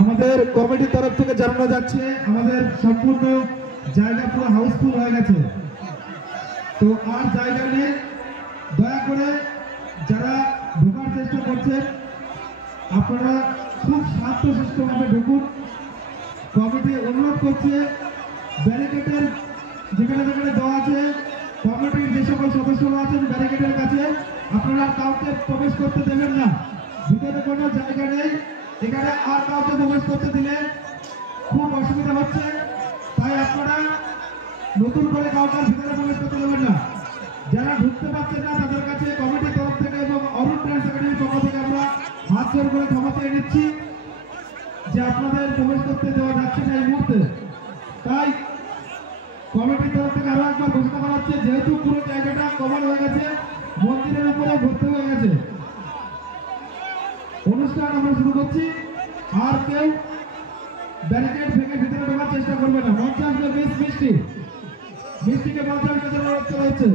আমাদের কমিটির তরফ থেকে জানানো যাচ্ছে আমাদের সম্পূর্ণ জায়গা পুরো হাউসফুল হয়ে গেছে। তো আর জায়গা নেই, দয়া করে যারা ঢোকার চেষ্টা করছেন আপনারা খুব শান্তশিষ্টভাবে ঢুকুন। কমিটি অনুরোধ করছে ব্যারিকেডের যেখানে যেখানে দেওয়া আছে কমিটির যে সকল সদস্যরা আছেন ব্যারিকেডের কাছে আপনারা কাউকে প্রবেশ করতে দেবেন না। ভিতরে কোনো জায়গা নেই, এখানে আর কাউকে প্রবেশ করতে দিলে খুব অসুবিধা হচ্ছে, তাই আপনারা নতুন করে কাউকে ভিতরে প্রবেশ করতে দেবেন না। যারা ঢুকতে পারছেন না তাদের কাছে কমিটির তরফ থেকে এবং অরুণ ডান্স একাডেমির পক্ষ থেকে আমরা হাত জোর করে ক্ষমা চেয়ে নিচ্ছি যে আপনাদের প্রবেশ করতে দেওয়া যাচ্ছে না এই মুহূর্তে। তাই কমিটির তরফ থেকে আরো একবার ঘোষণা করা হচ্ছে, যেহেতু পুরো জায়গাটা কভার হয়ে গেছে, মন্দিরের উপরে ভর্তি হয়ে গেছে, অনুষ্ঠান আমরা শুরু করছি। আর কেউ ব্যারিকেড ভেঙে ভিতরে ঢোকার চেষ্টা করবে না। মঞ্চে আসবে মিষ্টিকে মঞ্চে আসতে হচ্ছে।